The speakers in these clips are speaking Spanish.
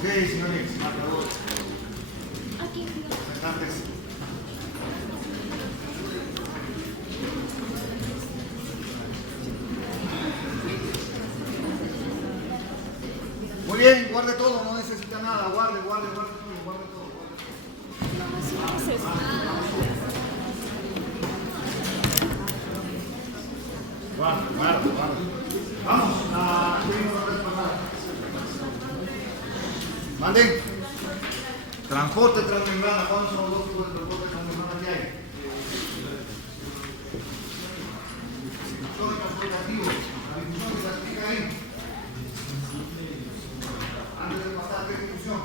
Ok, señores, marcador. Aquí. Representantes. Muy bien, guarde todo, no necesita nada. Guarde todo, guarde todo. No, sí, es eso. Guarda. Vamos, tengo que pasar. Manden. Transporte transmembrana. ¿Cuáles son los dos tipos de transporte transmembrana que hay? Difusión y transporte activo. La difusión que se explica ahí. Antes de pasar, ¿qué es difusión?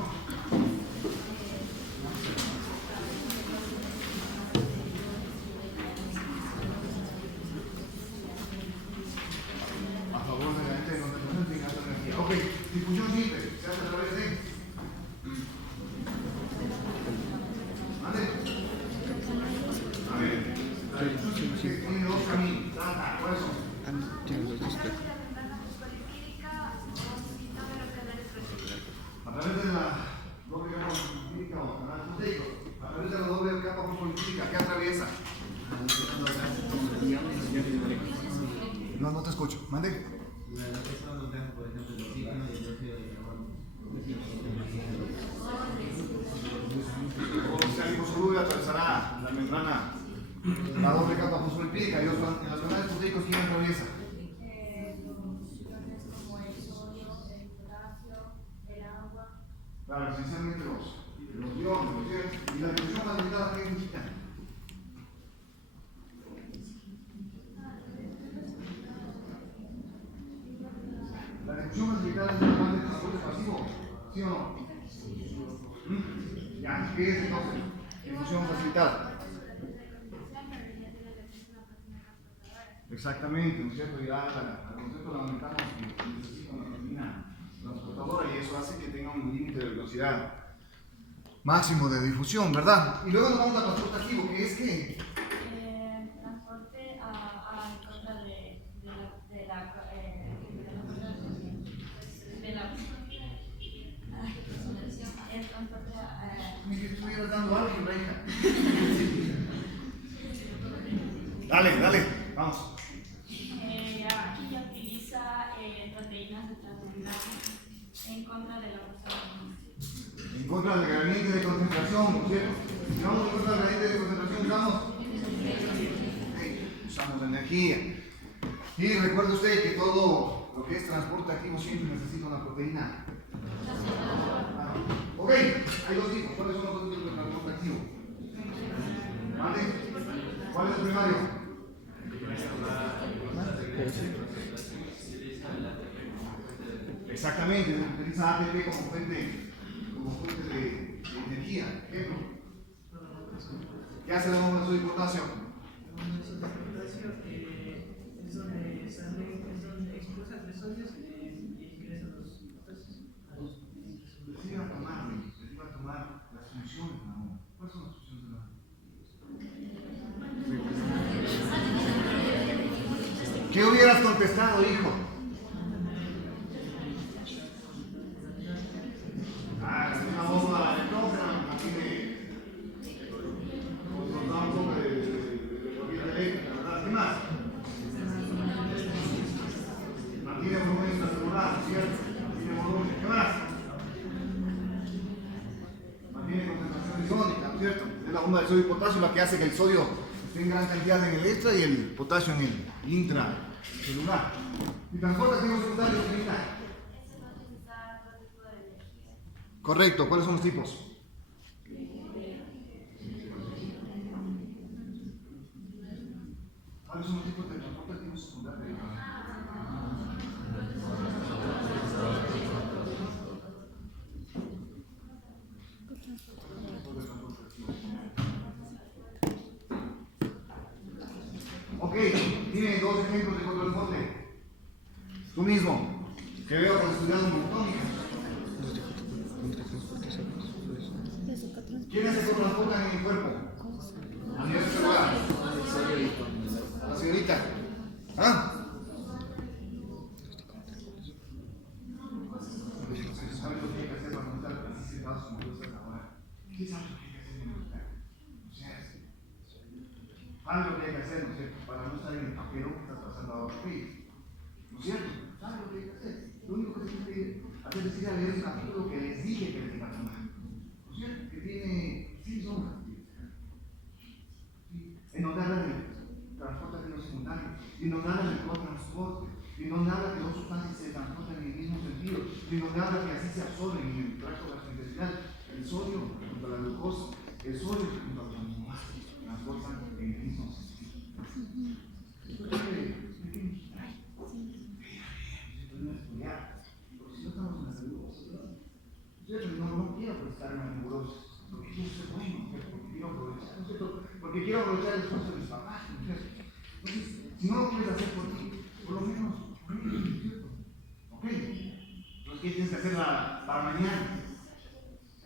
A favor de la gente de concentración sin gasto de energía. Ok, difusión simple. Se hace a través de... ¿Vale? A ver. La difusión simple tiene dos caminos. ¿Cuáles son? A través de la doble capa fosfolípica o canal proteico, a través de la doble capa fosfolípica, ¿qué atraviesa? No te escucho. ¿Mande? O sea, el liposoluble atravesará la membrana, la doble capa fosfolípica y en los canales proteicos, ¿quién atraviesa? Claro, esencialmente los iones, y la difusión más limitada que necesitan. La difusión más limitada es la parte de transporte pasivo, ¿sí o no? Ya, ¿qué es entonces? Difusión facilitada. Exactamente, ¿no es cierto? Ya al concepto lo aumentamos que necesita una proteína transportadora y eso hace que tenga un límite de velocidad máximo de difusión, ¿verdad? Y luego nos vamos al transporte activo, que es ¿qué? Transporte en contra de el transporte Ni que estuvieras dando algo, reina. Dale, vamos. aquí ya utiliza proteínas de transmembrana en contra de la persona. En contra del gradiente de concentración, ¿no es cierto? Si vamos en contra del gradiente de concentración, usamos energía. Y recuerde usted que todo lo que es transporte activo siempre necesita una proteína. Ok, hay dos tipos. ¿Cuáles son los dos tipos de transporte activo? ¿Vale? ¿Cuál es el primario? Exactamente, se utiliza ATP como fuente de energía. Ejemplo. ¿Qué hace la bomba de sodio y potasio? Es donde expulsa tres sodios y ingresa los potasios. Les iba a tomar las funciones de la bomba. ¿Cuáles son las funciones de la bomba? ¿Qué hubieras contestado, hijo? Es una bomba electrógena, mantiene un poco de corriente eléctrica, ¿verdad? ¿Qué más? Mantiene volumen intracelular, ¿cierto? Mantiene volumen. ¿Qué más? Mantiene concentración iónica, ¿no es cierto? Es la bomba de sodio y potasio la que hace que el sodio esté en gran cantidad en el extra y el potasio en el intracelular. ¿Y transporte activo secundario utiliza? Correcto, ¿cuáles son los tipos? ¿Cuáles son los tipos de transporte activo secundario? Ok, dime dos ejemplos de contratransporte. Tú mismo, que veo que has estudiado mecánica. ¿Quiénes se transportan en el cuerpo? A nivel celular. La señorita. ¿Ah? ¿Sabes lo que hay que hacer para aumentar ¿Qué sabes lo que hay que hacer en el hospital? O sea, sabes lo que hay que hacer, ¿no es cierto? Para no estar en el papelón que está pasando ahora. ¿No es cierto? ¿Sabes lo que hay que hacer? Lo único que tienes que hacer es ir a leer el capítulo que les dije que les iba a tomar. ¿No es cierto? Que tiene 6 hojas. En donde habla de transporte de los secundarios, en donde habla del cotransporte, en donde habla que dos sustancias se transportan en el mismo sentido, en donde habla que así se absorben en el tracto gastrointestinal el sodio junto a la glucosa, el sodio junto a los aminoácidos se transportan en el mismo sentido. Porque si no estamos en la nebulosa, no quiero estar en la nebulosa, porque quiero ser bueno, porque quiero aprovechar, ¿no es cierto? Porque quiero aprovechar el esfuerzo de mis papás, ¿no es cierto? Entonces, si no lo quieres hacer por ti, por lo menos por mí, ¿no es cierto? ¿Ok? Entonces, ¿qué tienes que hacer para mañana?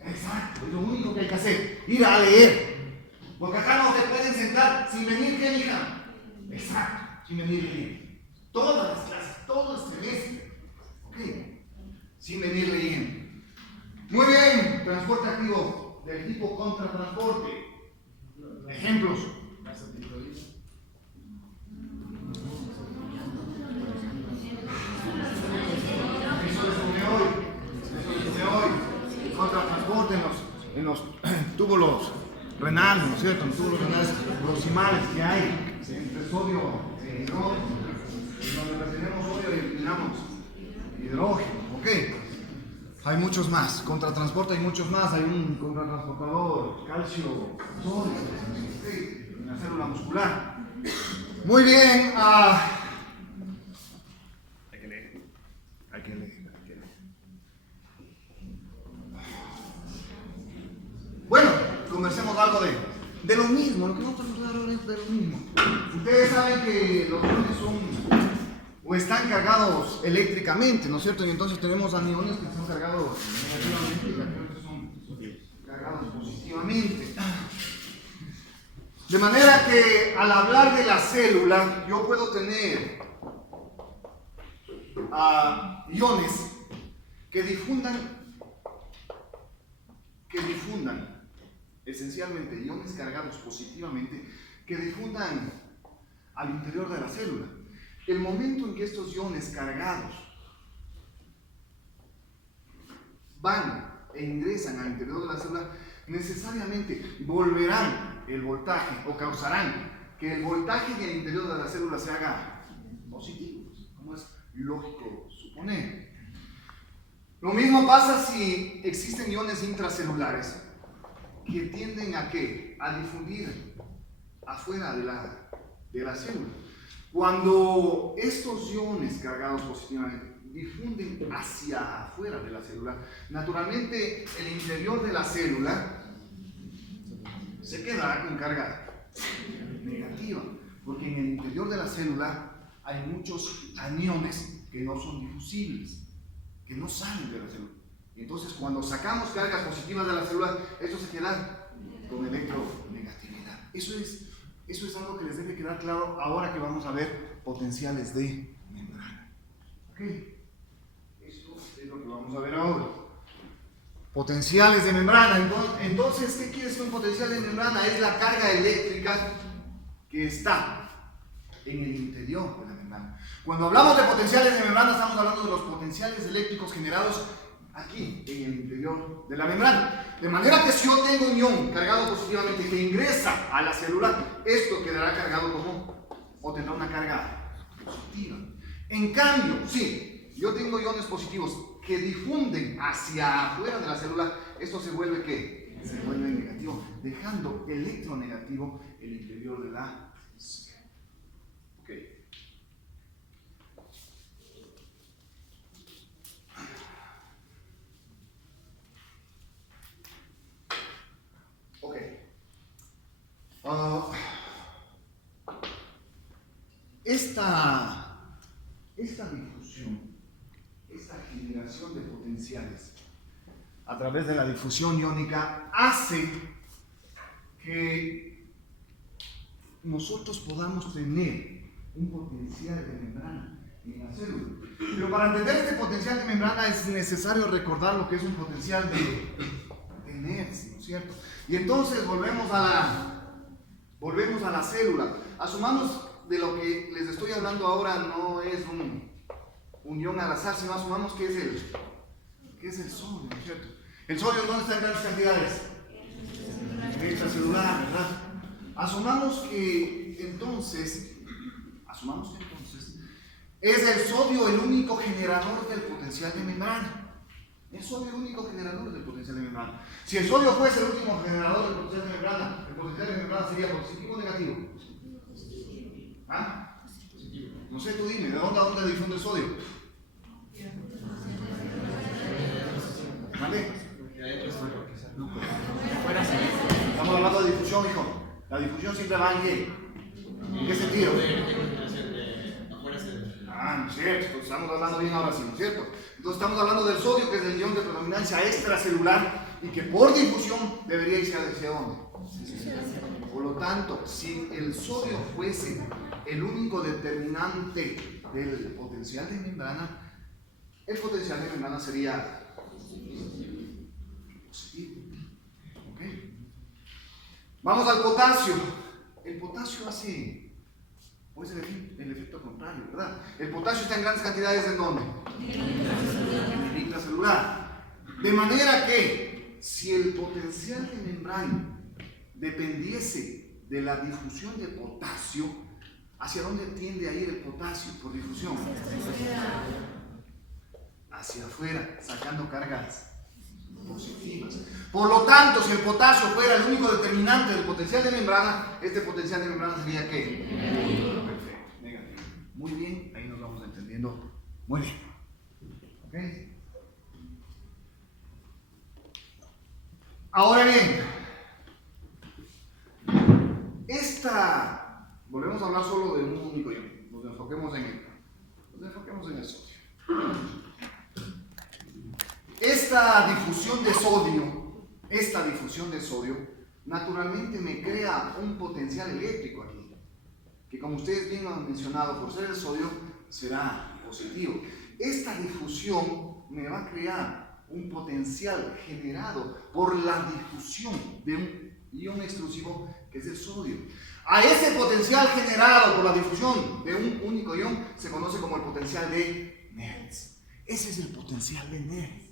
Exacto, es lo único que hay que hacer, ir a leer. Porque acá no te pueden sentar sin venir, ¿qué, mija? Exacto, sin venir, leyendo. Todas las clases, todo el semestre. ¿Ok? Sin venir leyendo. Muy bien, transporte activo del tipo contratransporte. Ejemplos. Eso es hoy. Contratransporte en los túbulos renales, ¿no es cierto? En los túbulos renales proximales que hay entre sodio e hidrógeno. Cuando tenemos sodio y tiramos hidrógeno, ¿ok? Hay muchos más, contratransporte hay muchos más, hay un contratransportador, calcio, sodio, en la célula muscular. Muy bien, hay que leer. Bueno, conversemos algo de lo mismo, lo que vamos a hablar ahora es de lo mismo. Ustedes saben que los iones son o están cargados eléctricamente, ¿no es cierto? Y entonces tenemos aniones que están cargados negativamente y aniones que son cargados positivamente. De manera que al hablar de la célula, yo puedo tener iones que difundan esencialmente iones cargados positivamente que difundan al interior de la célula. El momento en que estos iones cargados van e ingresan al interior de la célula, necesariamente volverán el voltaje o causarán que el voltaje en el interior de la célula se haga positivo, como es lógico suponer. Lo mismo pasa si existen iones intracelulares que tienden a ¿qué? A difundir afuera de la célula. Cuando estos iones cargados positivamente difunden hacia afuera de la célula, naturalmente el interior de la célula se quedará con carga negativa, porque en el interior de la célula hay muchos aniones que no son difusibles, que no salen de la célula. Y entonces cuando sacamos cargas positivas de la célula, esto se queda con electronegatividad. Eso es algo que les debe quedar claro ahora que vamos a ver potenciales de membrana. ¿Ok? Eso es lo que vamos a ver ahora. Potenciales de membrana. Entonces, ¿qué quiere decir un potencial de membrana? Es la carga eléctrica que está en el interior de la membrana. Cuando hablamos de potenciales de membrana, estamos hablando de los potenciales eléctricos generados aquí, en el interior de la membrana. De manera que si yo tengo un ion cargado positivamente que ingresa a la célula, esto quedará cargado como, o tendrá una carga positiva. En cambio, si yo tengo iones positivos que difunden hacia afuera de la célula, esto se vuelve ¿qué? Se vuelve negativo, dejando electronegativo el interior de la célula. Ok. Esta difusión, esta generación de potenciales a través de la difusión iónica hace que nosotros podamos tener un potencial de membrana en la célula. Pero para entender este potencial de membrana es necesario recordar lo que es un potencial de inercia. ¿no es cierto? Y entonces volvemos a la célula. Asumamos de lo que les estoy hablando ahora no es un ion al azar, sino asumamos que es el sodio, ¿no es cierto? ¿El sodio dónde está en grandes cantidades? En extracelular, ¿verdad? Asumamos que entonces es el sodio el único generador del potencial de membrana. El sodio es el único generador del potencial de membrana. Si el sodio fuese el último generador del potencial de membrana, el potencial de membrana sería positivo o negativo. ¿Ah? No sé, tú dime, ¿de dónde difunde el sodio? ¿Vale? Estamos hablando de difusión, hijo. La difusión siempre va en qué? ¿En qué sentido? No es cierto, estamos hablando bien ahora sí, ¿no es cierto? Entonces estamos hablando del sodio, que es el ion de predominancia extracelular y que por difusión debería irse hacia dónde. Por lo tanto, si el sodio fuese el único determinante del potencial de membrana, el potencial de membrana sería positivo. ¿Ok? Vamos al potasio. El potasio hace pues el efecto contrario, ¿verdad? El potasio está en grandes cantidades ¿en dónde? En el intracelular. De manera que si el potencial de membrana dependiese de la difusión de potasio, ¿hacia dónde tiende a ir el potasio por difusión? Hacia afuera, sacando cargas positivas. Por lo tanto, si el potasio fuera el único determinante del potencial de membrana, este potencial de membrana sería ¿qué? Perfecto, negativo. Muy bien, ahí nos vamos entendiendo. Muy bien. ¿Ok? Ahora bien, volvemos a hablar solo de un único ion. Nos enfoquemos en el sodio. Esta difusión de sodio, naturalmente me crea un potencial eléctrico aquí, que como ustedes bien han mencionado, por ser el sodio, será positivo. Esta difusión me va a crear un potencial generado por la difusión de un ion extrusivo que es el sodio. A ese potencial generado por la difusión de un único ion se conoce como el potencial de Nernst. Ese es el potencial de Nernst.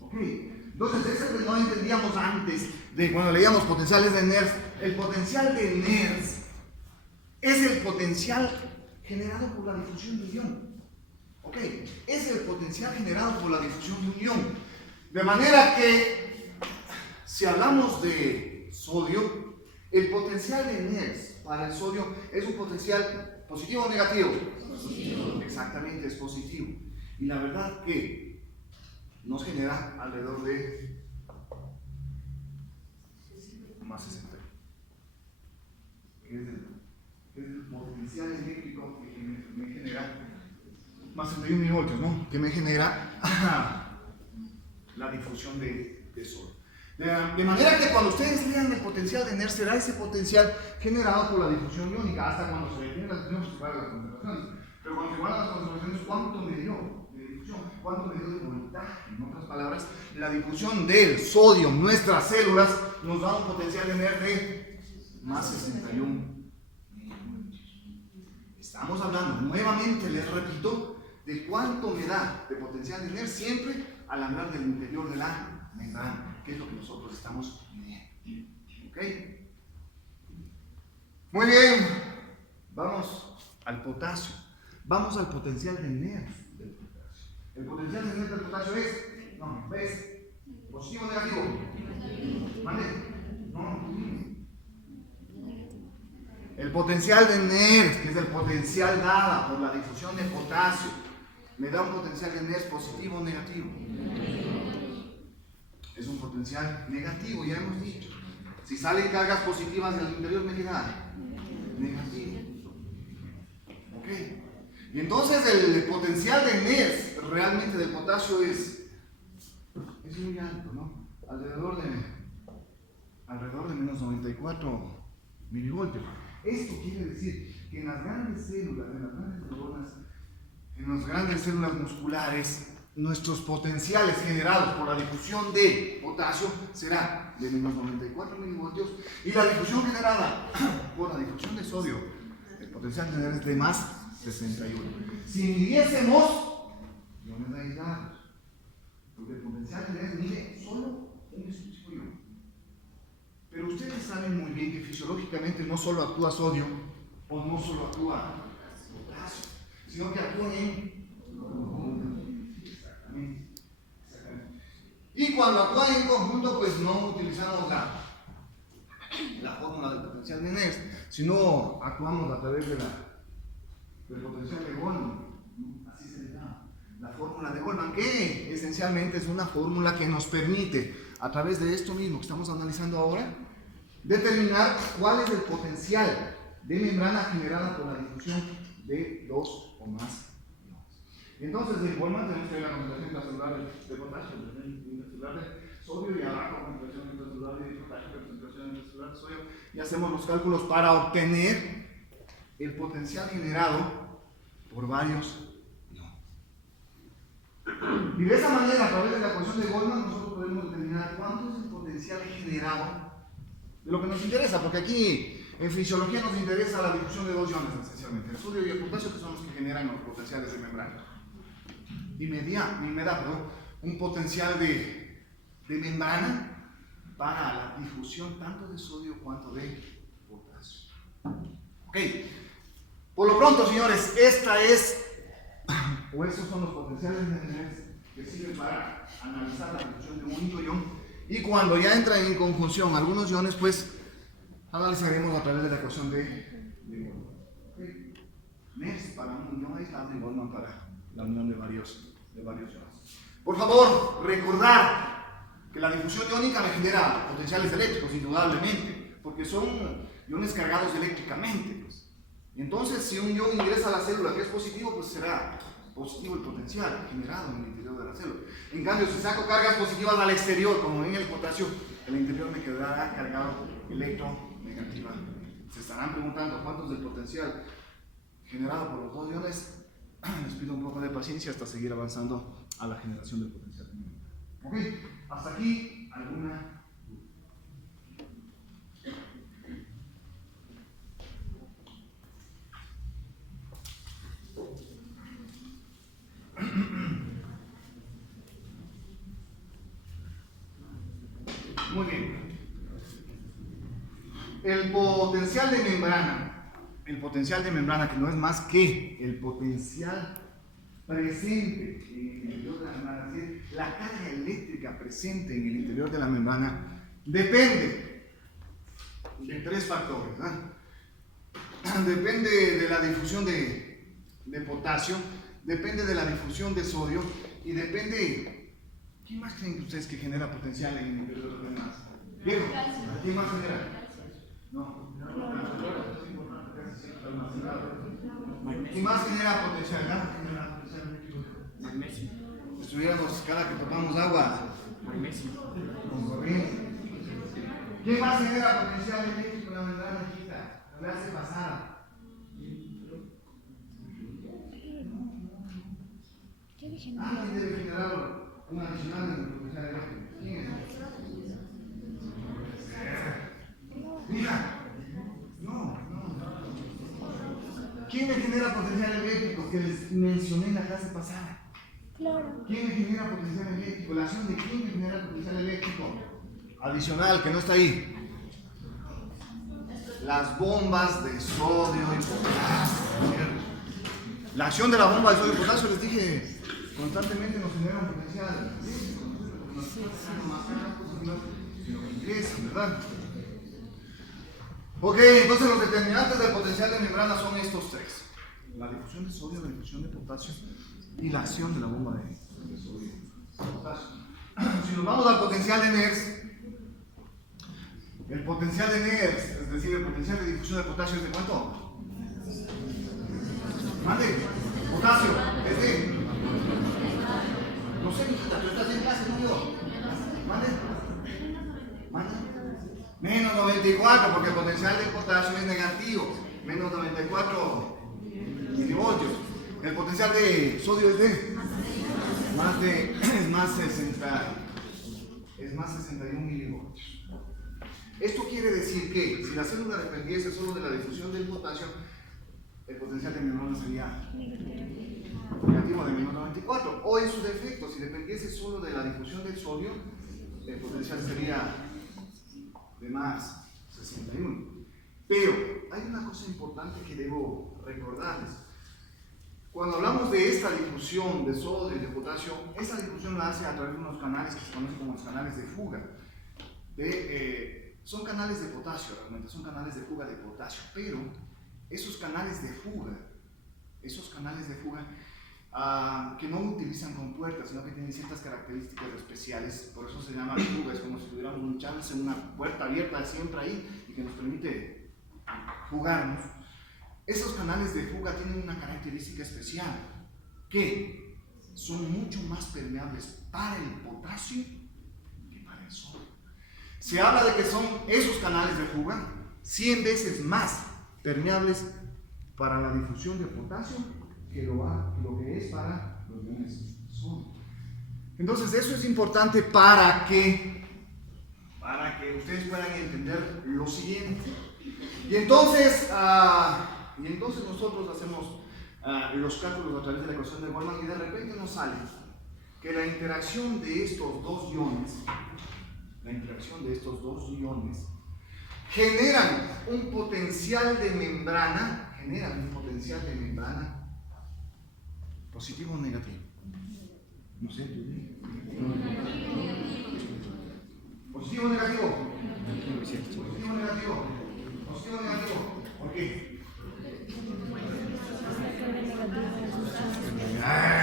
¿Ok? Entonces, eso que no entendíamos antes de cuando leíamos potenciales de Nernst. El potencial de Nernst es el potencial generado por la difusión de un ion. ¿Ok? Es el potencial generado por la difusión de un ion. De manera que, si hablamos de sodio, el potencial de Nernst para el sodio es un potencial positivo o negativo. Positivo. Exactamente, es positivo. Y la verdad que nos genera alrededor de más 60. Es el potencial eléctrico que me genera más 61 milivoltios, ¿no? Que me genera la difusión de sodio. De manera que cuando ustedes lean el potencial de Nernst, será ese potencial generado por la difusión iónica, hasta cuando se define la difusión, se para las concentraciones. Pero cuando se guardan las concentraciones, ¿cuánto me dio de difusión? ¿Cuánto me dio de voltaje? En otras palabras, la difusión del sodio en nuestras células nos da un potencial de Nernst de más 61. Estamos hablando, nuevamente les repito, de cuánto me da de potencial de Nernst siempre al hablar del interior de la membrana, que es lo que nosotros estamos midiendo. ¿Ok? Muy bien, vamos al potasio. Vamos al potencial de Nernst del potasio. El potencial de Nernst del potasio es, no, ¿ves? ¿Positivo o negativo? ¿Vale? No. El potencial de Nernst, que es el potencial dado por la difusión de potasio, me da un potencial de Nernst positivo o negativo. Es un potencial negativo, ya hemos dicho. Si salen cargas positivas del interior, me queda negativo. ¿Ok? Y entonces el potencial de Nernst realmente del potasio es muy alto, ¿no? Alrededor de menos 94 milivoltios. Esto quiere decir que en las grandes células, en las grandes neuronas, en las grandes células musculares, nuestros potenciales generados por la difusión de potasio será de menos 94 milivoltios y la difusión generada por la difusión de sodio, el potencial general es de más 61. Si midiésemos iones aislados, porque el potencial general mide solo un exclusivo ion. Pero ustedes saben muy bien que fisiológicamente no solo actúa sodio o no solo actúa potasio, sino que actúa en y cuando actúan en conjunto, pues no utilizamos la fórmula del potencial de Nernst, sino actuamos a través del potencial de Goldman. Así se le llama. La fórmula de Goldman, que esencialmente es una fórmula que nos permite, a través de esto mismo que estamos analizando ahora, determinar cuál es el potencial de membrana generada por la difusión de dos o más. Entonces, en Goldman tenemos que la concentración intracelular de potasio, intracelular de sodio y abajo concentración intracelular de potasio, concentración intracelular de sodio, y hacemos los cálculos para obtener el potencial generado por varios iones. Y de esa manera, a través de la ecuación de Goldman, nosotros podemos determinar cuánto es el potencial generado de lo que nos interesa, porque aquí en fisiología nos interesa la difusión de dos iones esencialmente, el sodio y el potasio, que son los que generan los potenciales de membrana. Y me da un potencial de membrana para la difusión tanto de sodio cuanto de potasio. Ok, por lo pronto, señores, estos son los potenciales de Nernst que sirven para analizar la difusión de un único ion, y cuando ya entran en conjunción algunos iones, pues analizaremos a través de la ecuación de Goldman. Okay. Nernst para un ion aislado y Goldman para la unión de varios iones. Por favor, recordar que la difusión iónica me genera potenciales eléctricos, indudablemente, porque son iones cargados eléctricamente. Pues. Y entonces, si un ion ingresa a la célula que es positivo, pues será positivo el potencial generado en el interior de la célula. En cambio, si saco cargas positivas al exterior, como en el potasio, el interior me quedará cargado electronegativamente. Se estarán preguntando cuánto es el potencial generado por los dos iones. Les pido un poco de paciencia hasta seguir avanzando a la generación del potencial. Ok, hasta aquí alguna duda. Muy bien. El potencial de membrana, que no es más que el potencial presente en el interior de la membrana, es decir, la carga eléctrica presente en el interior de la membrana, depende de tres factores. Depende de la difusión de potasio, depende de la difusión de sodio y depende. ¿Quién más creen ustedes que genera potencial en el interior de la membrana? ¿Viejo? ¿Quién más genera? No. ¿Quién más genera potencial? Magnesio. Estuviéramos cada que tocamos agua Magnesio. con corriente. ¿Quién más genera potencial eléctrico en la membrana chiquita? La hace pasada. ¿Qué dije? ¿Quién debe generar un adicional en el potencial eléctrico? ¿Quién es? Mira. No. ¿Quién me genera potencial eléctrico que les mencioné en la clase pasada? Claro. ¿Quién me genera potencial eléctrico? ¿La acción de quién me genera potencial eléctrico? Adicional, que no está ahí. Las bombas de sodio y potasio. La acción de la bomba de sodio y potasio, les dije, constantemente nos genera un potencial. Sino que ingresan, ¿verdad? Ok, entonces los determinantes del potencial de membrana son estos tres: la difusión de sodio, la difusión de potasio y la acción de la bomba de sodio y potasio. Si nos vamos al potencial de Nernst, el potencial de Nernst, es decir, el potencial de difusión de potasio, ¿es de cuánto? Mande, potasio, es de. No sé, mijita, tú estás en clase, no yo. Mande. Menos 94, porque el potencial de potasio es negativo. Menos 94 milivoltios. El potencial de sodio es de es más 61 milivoltios. Esto quiere decir que si la célula dependiese solo de la difusión del potasio, el potencial de membrana sería negativo de menos 94. O en su defecto, si dependiese solo de la difusión del sodio, el potencial sería de más 61. Pero hay una cosa importante que debo recordarles. Cuando hablamos de esta difusión de sodio y de potasio, esa difusión la hace a través de unos canales que se conocen como los canales de fuga. Son canales de potasio, realmente, son canales de fuga de potasio, pero esos canales de fuga que no utilizan compuertas, sino que tienen ciertas características especiales, por eso se llama fuga, es como si tuviéramos un chance, una puerta abierta siempre ahí y que nos permite fugarnos. Esos canales de fuga tienen una característica especial, que son mucho más permeables para el potasio que para el sodio. Se habla de que son esos canales de fuga 100 veces más permeables para la difusión de potasio que lo que es para los iones sodio. Entonces eso es importante para que ustedes puedan entender lo siguiente. Y entonces nosotros hacemos los cálculos a través de la ecuación de Boltzmann y de repente nos sale que la interacción de estos dos iones generan un potencial de membrana, positivo o negativo. No sé, tú dime. ¿Positivo o negativo? Positivo o negativo. Positivo o negativo. ¿Por qué?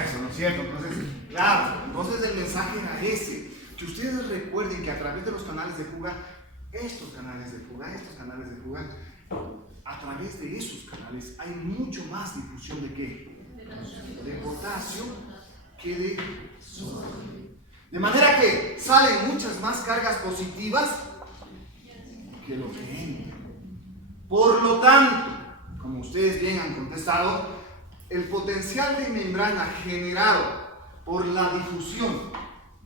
Eso no es cierto. Entonces el mensaje era ese. Que ustedes recuerden que a través de los canales de fuga, estos canales de fuga, a través de esos canales hay mucho más difusión de ¿qué? De potasio que de sodio. De manera que salen muchas más cargas positivas que lo que entra. Por lo tanto, como ustedes bien han contestado, el potencial de membrana generado por la difusión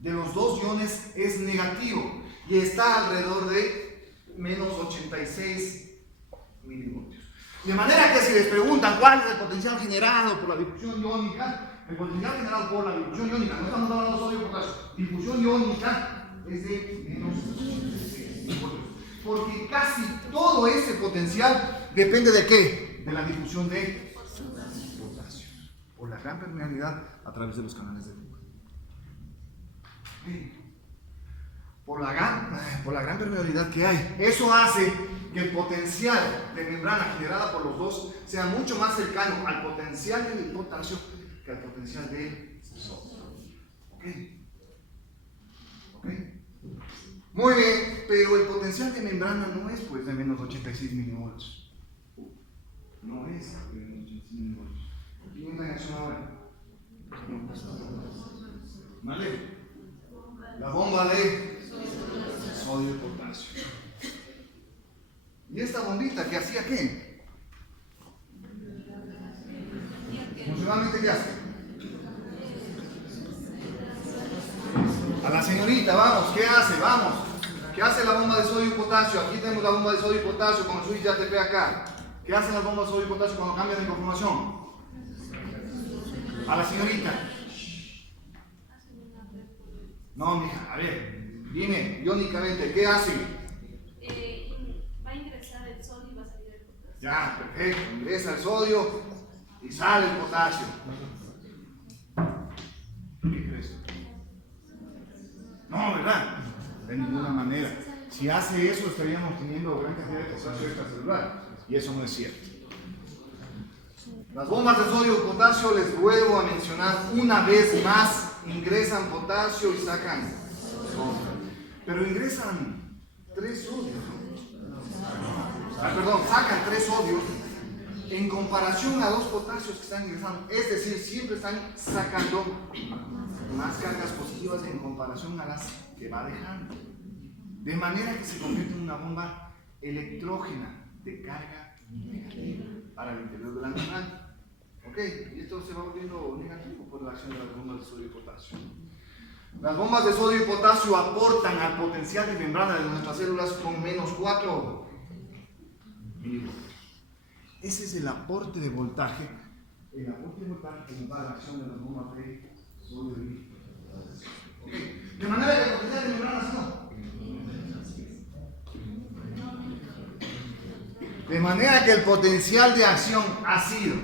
de los dos iones es negativo y está alrededor de menos 86 milivoltios. De manera que si les preguntan cuál es el potencial generado por la difusión iónica, el potencial generado por la difusión iónica, no estamos hablando de sodio y potasio, difusión iónica es de menos 86 milivoltios. Porque casi todo ese potencial depende de ¿qué? De la difusión de potasio, por la gran permeabilidad a través de los canales de fuga. Por la gran permeabilidad que hay. Eso hace que el potencial de membrana generada por los dos sea mucho más cercano al potencial del potasio que al potencial del sodio. ¿Ok? Muy bien, pero el potencial de membrana no es pues de menos 86 milivoltios. No es de menos 86 milivoltios. ¿Quién está en acción ahora? ¿Vale? La bomba de sodio y potasio. ¿Y esta bombita que hacía qué? Funcionalmente, ¿qué hace? A la señorita, vamos, ¿qué hace? Vamos. ¿Qué hace la bomba de sodio y potasio? Aquí tenemos la bomba de sodio y potasio con el switch de ATP acá. ¿Qué hacen las bombas de sodio y potasio cuando cambian de conformación? A la señorita. No, mija, a ver, dime, iónicamente, ¿qué hace? Va a ingresar el sodio y va a salir el potasio. Ya, perfecto, ingresa el sodio y sale el potasio. ¿Qué crees? No, ¿verdad? De ninguna manera. Si hace eso, estaríamos teniendo gran cantidad de potasio extracelular, y eso no es cierto. Las bombas de sodio y potasio, les vuelvo a mencionar una vez más, ingresan potasio y sacan sodio. Pero ingresan 3 sodios. Sacan 3 sodios en comparación a 2 potasios que están ingresando. Es decir, siempre están sacando más cargas positivas en comparación a las que va dejando. De manera que se convierte en una bomba electrógena de carga negativa para el interior de la membrana. ¿Ok? ¿Ok? Y esto se va volviendo negativo por la acción de las bombas de sodio y potasio. Las bombas de sodio y potasio aportan al potencial de membrana de nuestras células con menos 4 milivoltios. Ese es el aporte de voltaje. El aporte de voltaje que nos da la acción de las bombas de sodio y potasio. ¿Okay? De manera que el potencial de membrana es no. De manera que el potencial de acción ha sido,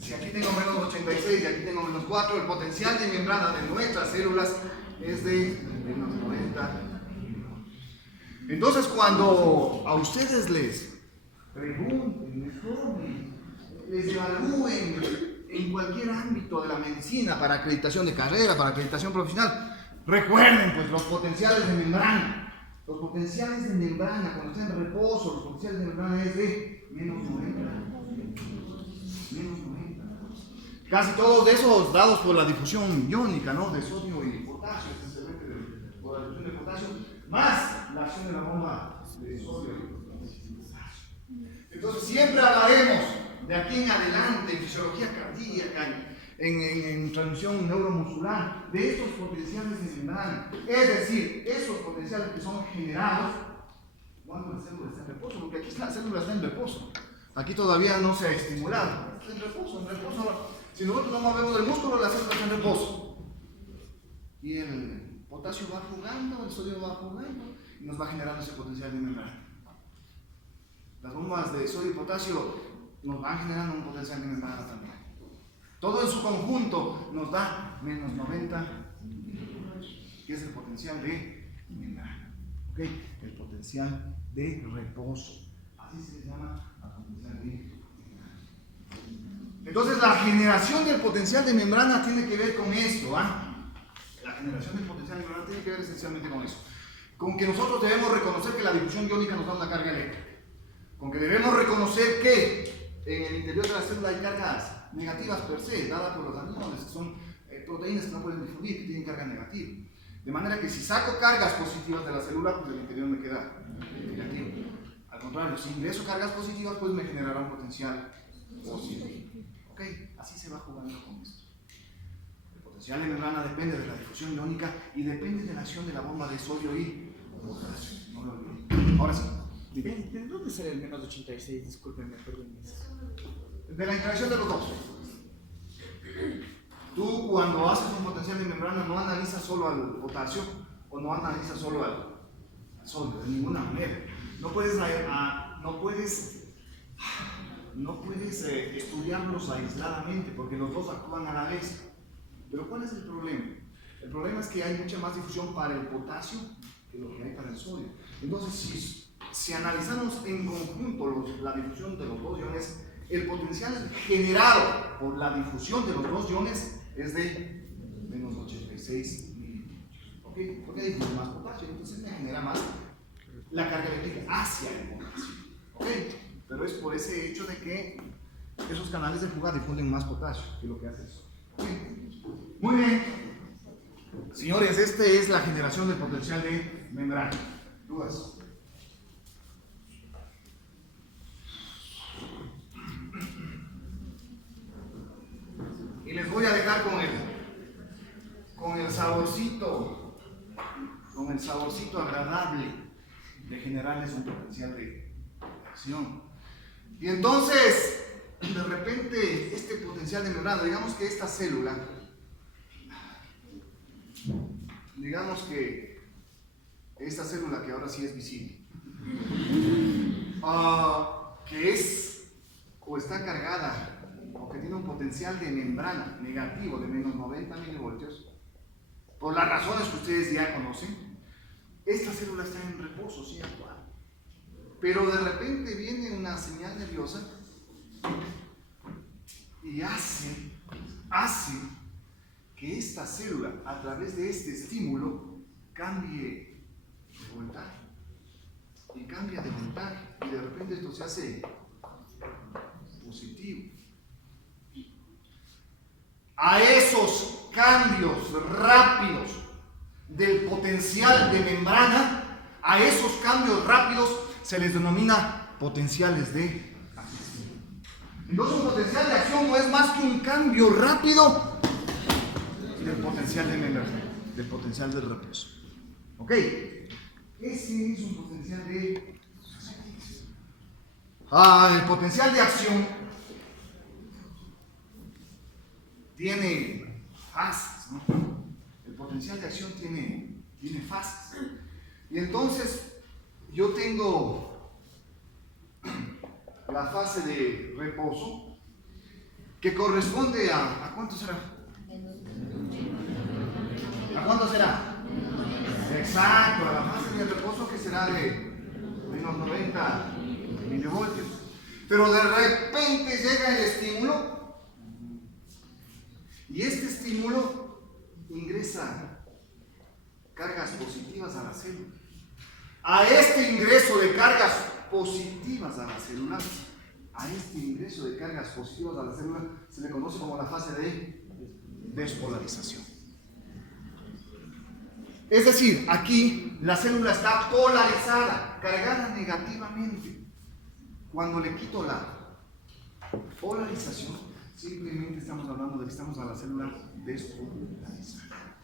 si aquí tengo menos 86 y aquí tengo menos 4, el potencial de membrana de nuestras células es de menos 90. Entonces, cuando a ustedes les pregunten, les tomen, les evalúen en cualquier ámbito de la medicina, para acreditación de carrera, para acreditación profesional, recuerden pues los potenciales de membrana. Los potenciales de membrana, cuando están en reposo, los potenciales de membrana es de menos 90. Menos 90. Casi todos de esos dados por la difusión iónica, ¿no? De sodio y potasio, esencialmente por la difusión de potasio, más la acción de la bomba de sodio y potasio. Entonces siempre hablaremos de aquí en adelante en fisiología cardíaca, en transmisión neuromuscular, de estos potenciales de membrana, es decir, esos potenciales que son generados cuando la célula está en reposo, porque aquí la célula está en reposo, aquí todavía no se ha estimulado, está en reposo. Si nosotros no movemos el músculo, la célula está en reposo, y el potasio va jugando, el sodio va jugando, y nos va generando ese potencial de membrana. Las bombas de sodio y potasio nos van generando un potencial de membrana también. Todo en su conjunto nos da menos 90, que es el potencial de membrana. ¿Okay? El potencial de reposo. Así se llama el potencial de membrana. Entonces, la generación del potencial de membrana tiene que ver con esto. La generación del potencial de membrana tiene que ver esencialmente con eso. Con que nosotros debemos reconocer que la difusión iónica nos da una carga eléctrica. Con que debemos reconocer que en el interior de la célula hay cargas negativas per se, dadas por los aminones, que son proteínas que no pueden difundir, que tienen carga negativa. De manera que si saco cargas positivas de la célula, pues el interior me queda negativo. Al contrario, si ingreso cargas positivas, pues me generará un potencial positivo. ¿Ok? Así se va jugando con esto. El potencial de membrana depende de la difusión iónica y depende de la acción de la bomba de sodio y potasio. No lo olviden. Ahora sí. ¿De dónde sale el menos 86? Discúlpenme, perdón. De la interacción de los dos. Tú cuando haces un potencial de membrana no analizas solo al potasio o no analizas solo al sodio, de ninguna manera. No puedes estudiarlos aisladamente porque los dos actúan a la vez. Pero ¿cuál es el problema? El problema es que hay mucha más difusión para el potasio que lo que hay para el sodio. Entonces, si analizamos en conjunto la difusión de los dos iones, el potencial generado por la difusión de los dos iones es de menos 86 milivoltios. ¿Ok? Porque difuye más potasio, entonces me genera más la carga eléctrica hacia el potasio. ¿Ok? Pero es por ese hecho de que esos canales de fuga difunden más potasio que lo que hace eso. ¿Ok? Muy bien. Señores, esta es la generación del potencial de membrana. ¿Dudas? Y les voy a dejar con el saborcito agradable de generarles un potencial de acción. Y entonces, de repente, este potencial de membrana, digamos que esta célula, que ahora sí es visible, que es o está cargada o que tiene un potencial de membrana negativo de menos 90 milivoltios, por las razones que ustedes ya conocen, esta célula está en reposo, sí, actual. Pero de repente viene una señal nerviosa y hace que esta célula, a través de este estímulo, cambie de voltaje. Y cambia de voltaje. Y de repente esto se hace positivo. A esos cambios rápidos del potencial de membrana, a esos cambios rápidos se les denomina potenciales de acción. Entonces un potencial de acción no es más que un cambio rápido del potencial del potencial del reposo. ¿Ok? Ese es un potencial de el potencial de acción tiene fases, ¿no? El potencial de acción tiene fases. Y entonces yo tengo la fase de reposo que corresponde ¿a cuánto será? ¿A cuánto será? Exacto, a la fase de reposo que será de menos 90 milivoltios. Pero de repente llega el estímulo y este estímulo ingresa cargas positivas a la célula. A este ingreso de cargas positivas a la célula, se le conoce como la fase de despolarización. Es decir, aquí la célula está polarizada, cargada negativamente. Cuando le quito la polarización, simplemente estamos hablando de que estamos a la célula despolarizada.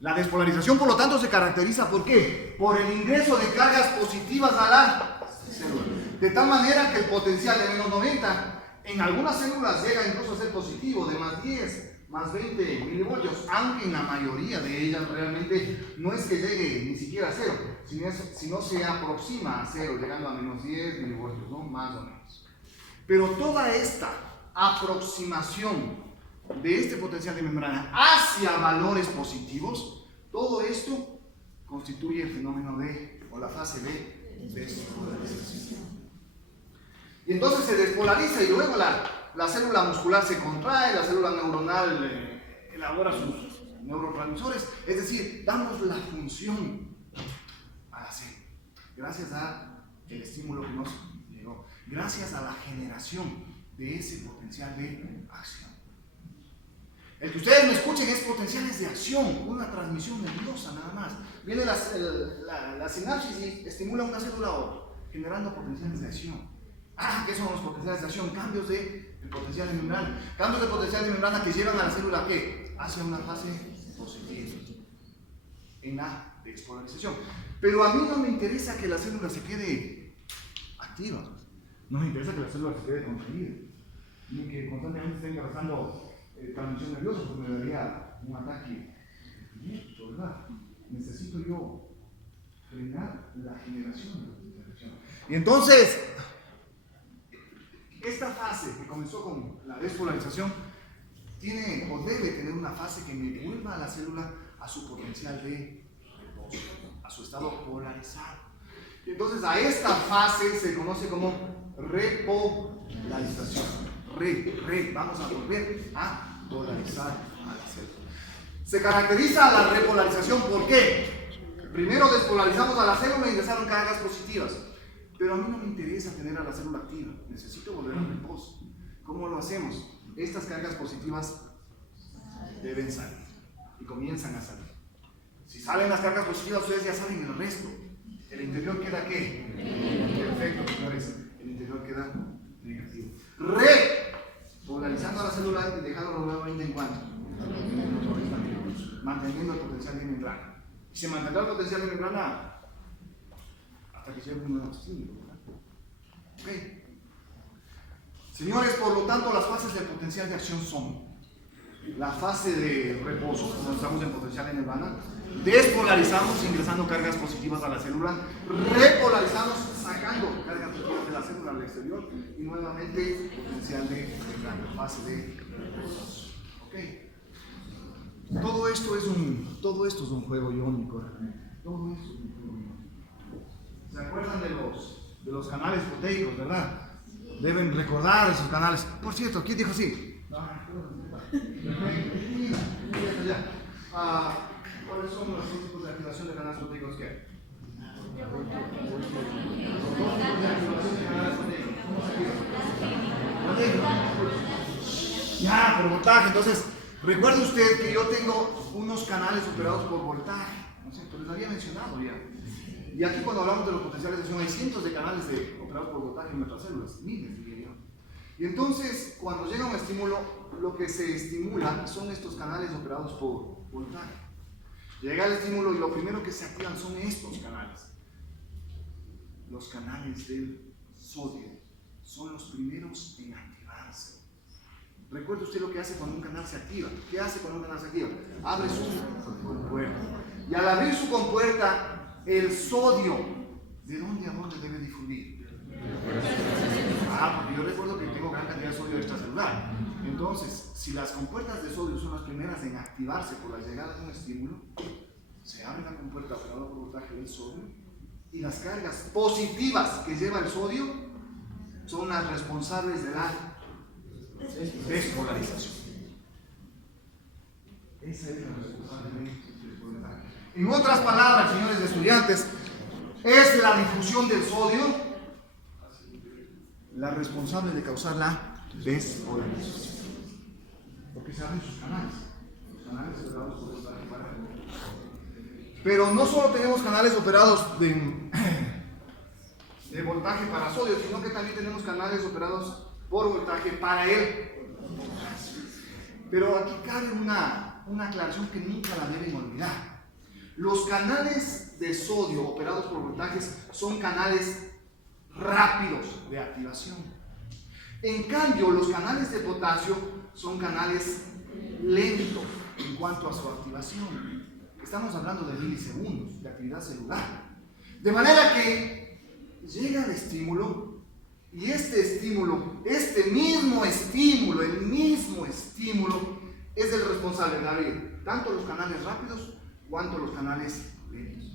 La despolarización, por lo tanto, se caracteriza ¿por qué? Por el ingreso de cargas positivas a la célula. De tal manera que el potencial de menos 90 en algunas células llega incluso a ser positivo, de más 10, más 20 milivoltios, aunque en la mayoría de ellas realmente no es que llegue ni siquiera a 0, sino se aproxima a 0, llegando a menos 10 milivoltios, ¿no? Más o menos. Pero toda esta aproximación de este potencial de membrana hacia valores positivos, todo esto constituye el fenómeno o la fase de despolarización. Y entonces se despolariza y luego la célula muscular se contrae, la célula neuronal elabora sus neurotransmisores, es decir, damos la función a la célula, gracias al estímulo que nos llegó, gracias a la generación de ese potencial de acción. El que ustedes me escuchen es potenciales de acción, una transmisión nerviosa nada más. Viene la sinapsis y estimula una célula a otra, generando potenciales de acción. ¿Qué son los potenciales de acción? Cambios de potencial de membrana. Cambios de potencial de membrana que llevan a la célula ¿qué? Hacia una fase positiva en la despolarización. Pero a mí no me interesa que la célula se quede activa. No me interesa que la célula se quede contraída. Ni que constantemente esté encabezando transmisión nerviosa, porque me daría un ataque directo, ¿verdad? Necesito yo frenar la generación de potencial de acción. Y entonces, esta fase que comenzó con la despolarización tiene o debe tener una fase que me vuelva a la célula a su potencial de reposo, a su estado polarizado. Y entonces a esta fase se conoce como repolarización. Vamos a volver a polarizar a la célula. Se caracteriza la repolarización ¿por qué? Primero despolarizamos a la célula e ingresaron cargas positivas. Pero a mí no me interesa tener a la célula activa, necesito volver al reposo. ¿Cómo lo hacemos? Estas cargas positivas deben salir y comienzan a salir. Si salen las cargas positivas, ustedes ya saben el resto. ¿El interior queda qué? Perfecto, señores. El interior queda negativo. Repolarizando a la célula y dejándolo nuevamente en cuanto. Manteniendo el potencial de membrana. Y se mantendrá el potencial de membrana que llegue un nuevo estímulo, ¿verdad? Ok. Señores, por lo tanto, las fases del potencial de acción son la fase de reposo, cuando estamos en potencial de membrana, despolarizamos ingresando cargas positivas a la célula, repolarizamos sacando cargas positivas de la célula al exterior y nuevamente potencial de membrana, fase de reposo. Ok. Todo esto es un juego iónico realmente. Todo esto es un juego iónico. ¿Se acuerdan de los canales proteicos, verdad? Deben recordar esos canales. Por cierto, ¿quién dijo así? ¿Cuáles son los dos tipos de activación de canales proteicos que hay? Ya, por voltaje. Entonces, recuerde usted que yo tengo unos canales operados por voltaje. ¿No es cierto? Les había mencionado ya. Y aquí cuando hablamos de los potenciales de acción hay cientos de canales operados por voltaje en nuestras células, miles diría yo. Y entonces, cuando llega un estímulo, lo que se estimula son estos canales operados por voltaje. Llega el estímulo y lo primero que se activan son estos canales. Los canales del sodio son los primeros en activarse. Recuerde usted lo que hace cuando un canal se activa. ¿Qué hace cuando un canal se activa? Abre su compuerta. Y al abrir su compuerta, el sodio, ¿de dónde a dónde debe difundir? Porque yo recuerdo que tengo gran cantidad de sodio extracelular. Entonces, si las compuertas de sodio son las primeras en activarse por la llegada de un estímulo, se abre la compuerta operada por voltaje del sodio y las cargas positivas que lleva el sodio son las responsables de la despolarización. Esa es la responsable de despolarización. En otras palabras, señores estudiantes, es la difusión del sodio la responsable de causar la despolarización. Porque se abren sus canales. Los canales operados por voltaje para. Pero no solo tenemos canales operados de voltaje para sodio, sino que también tenemos canales operados por voltaje para el potasio. Pero aquí cabe una aclaración que nunca la deben olvidar. Los canales de sodio operados por voltajes son canales rápidos de activación. En cambio, los canales de potasio son canales lentos en cuanto a su activación. Estamos hablando de milisegundos de actividad celular. De manera que llega el estímulo y este mismo estímulo, el mismo estímulo es el responsable de abrir tanto los canales rápidos cuanto los canales lentos.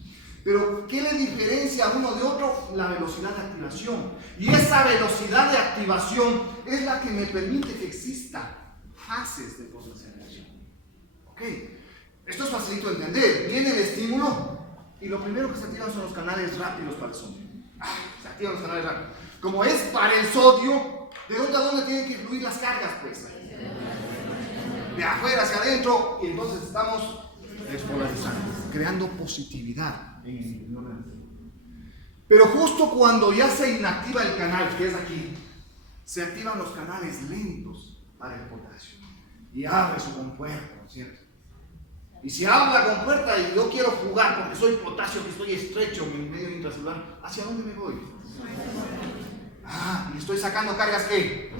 Pero, ¿qué le diferencia uno de otro? La velocidad de activación. Y esa velocidad de activación es la que me permite que exista fases de potencialización. ¿Ok? Esto es facilito de entender. Viene el estímulo y lo primero que se activan son los canales rápidos para el sodio. Se activan los canales rápidos. Como es para el sodio, ¿de dónde a dónde tienen que fluir las cargas? Pues de afuera hacia adentro, y entonces estamos despolarizando, creando positividad en el interior del cerebro. Pero justo cuando ya se inactiva el canal, que es aquí, se activan los canales lentos para el potasio y abre su compuerta, ¿no es cierto? Y si abro la compuerta y yo quiero jugar porque soy potasio, que estoy estrecho en mi medio intracelular, ¿hacia dónde me voy? Y estoy sacando cargas, ¿qué?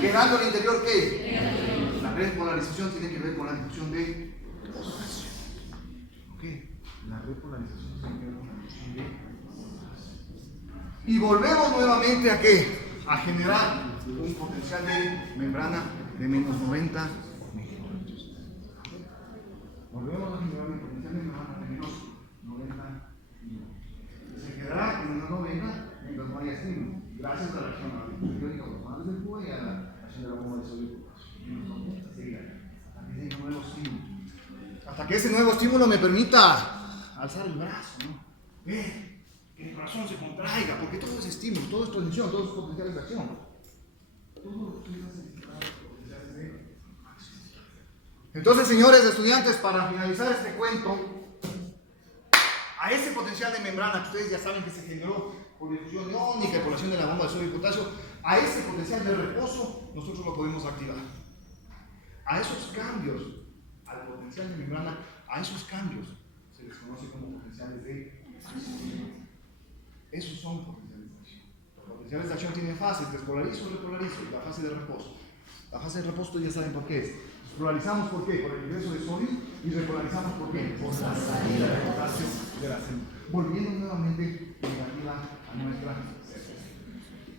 Quedando al interior, ¿qué? La repolarización tiene que ver con la difusión de potasio. ¿Ok? La repolarización tiene que ver con la difusión de potasio. Y volvemos nuevamente a ¿qué? A generar un potencial de membrana de menos 90 milivoltios. Volvemos a generar un potencial de membrana de menos 90 milivoltios. Se quedará en unos 90 mientras no haya estímulo. Gracias a la acción periódica por los canales del cubo y a la acción de la bomba de sodio y potasio. Hasta que ese nuevo estímulo me permita alzar el brazo, ¿no? Que mi corazón se contraiga, porque todo es estímulo, todo es transmisión, todo es potenciales de acción. Todo es potenciales de acción. Entonces, señores estudiantes, para finalizar este cuento, a ese potencial de membrana que ustedes ya saben que se generó por difusión iónica y por la acción de la bomba de sodio y potasio, a ese potencial de reposo nosotros lo podemos activar. A esos cambios, al potencial de membrana, a esos cambios se les conoce como potenciales de acción. Esos son potenciales de acción. Los potenciales de acción tienen fases: despolarizo, repolarizo, y la fase de reposo. La fase de reposo ya saben por qué es. Polarizamos ¿por qué? Por el ingreso de sodio, y repolarizamos ¿por qué? Por la salida de potasio de la célula, volviendo nuevamente negativa a nuestra célula.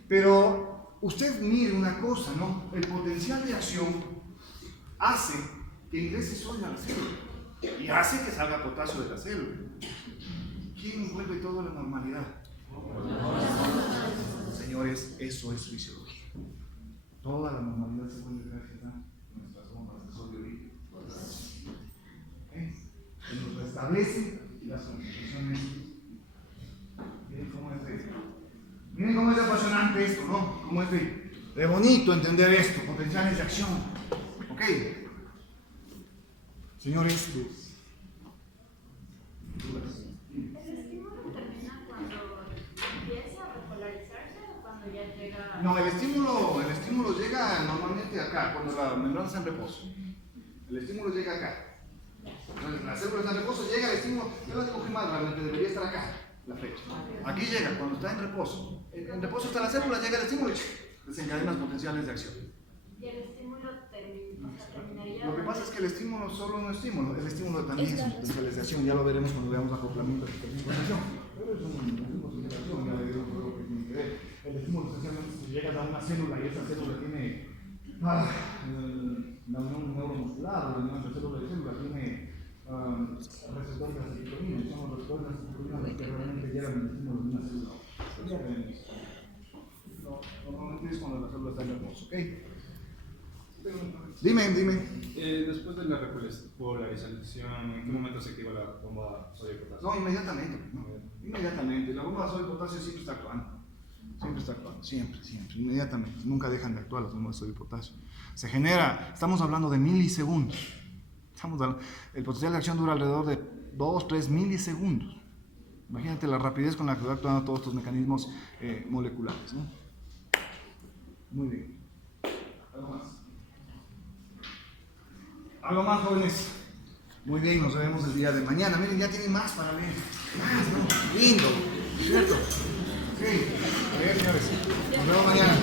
Pero usted mire una cosa, ¿no? El potencial de acción hace que ingrese sodio a la célula y hace que salga potasio de la célula. ¿Quién vuelve todo a la normalidad? Señores, eso es fisiología. Toda la normalidad se vuelve gracias a nuestras bombas de sodio y potasio. Se nos restablece las concentraciones. Miren cómo es de, miren cómo es de apasionante esto, ¿no? Cómo es de bonito entender esto, potenciales de acción. ¿Ok? Señores, ¿El estímulo termina cuando empieza a repolarizarse o cuando ya llega? no, el estímulo normalmente acá, cuando la membrana está en reposo. El estímulo llega acá. Entonces, la célula está en reposo, llega el estímulo. Yo la dibujé mal, realmente debería estar acá, la flecha. Aquí llega, cuando está en reposo. En reposo está la célula, llega el estímulo y desencadena los potenciales de acción. Y el estímulo terminaría. Lo que pasa es que el estímulo solo no es estímulo, el estímulo también es un potenciales de acción. Ya lo veremos cuando veamos acoplamiento de potenciación. Pero es un estímulo de acción, ya veremos lo que tiene que ver. El estímulo esencialmente si llegas a una célula y esa célula tiene la unión neuromuscular, la unión entre célula y célula tiene receptores de acetilcolina, y son los receptores de acetilcolina los que realmente llevan el estímulo de una célula. Ya veremos. Normalmente es cuando la célula está en reposo, ¿ok? Dime. Después de la repolarización, ¿en qué momento se activa la bomba sodio-potasio? No, inmediatamente. ¿No? Inmediatamente. La bomba de sodio-potasio siempre está actuando. Siempre, inmediatamente. Nunca dejan de actuar las bombas de sodio-potasio. Se genera, estamos hablando de milisegundos. El potencial de acción dura alrededor de 2-3 milisegundos. Imagínate la rapidez con la que va actuando todos estos mecanismos moleculares, ¿no? Muy bien. ¿Algo más, jóvenes? Muy bien, nos vemos el día de mañana. Miren, ya tienen más para leer. Más, ¿no? Lindo, ¿cierto? Sí. A ver, señores. Nos vemos mañana.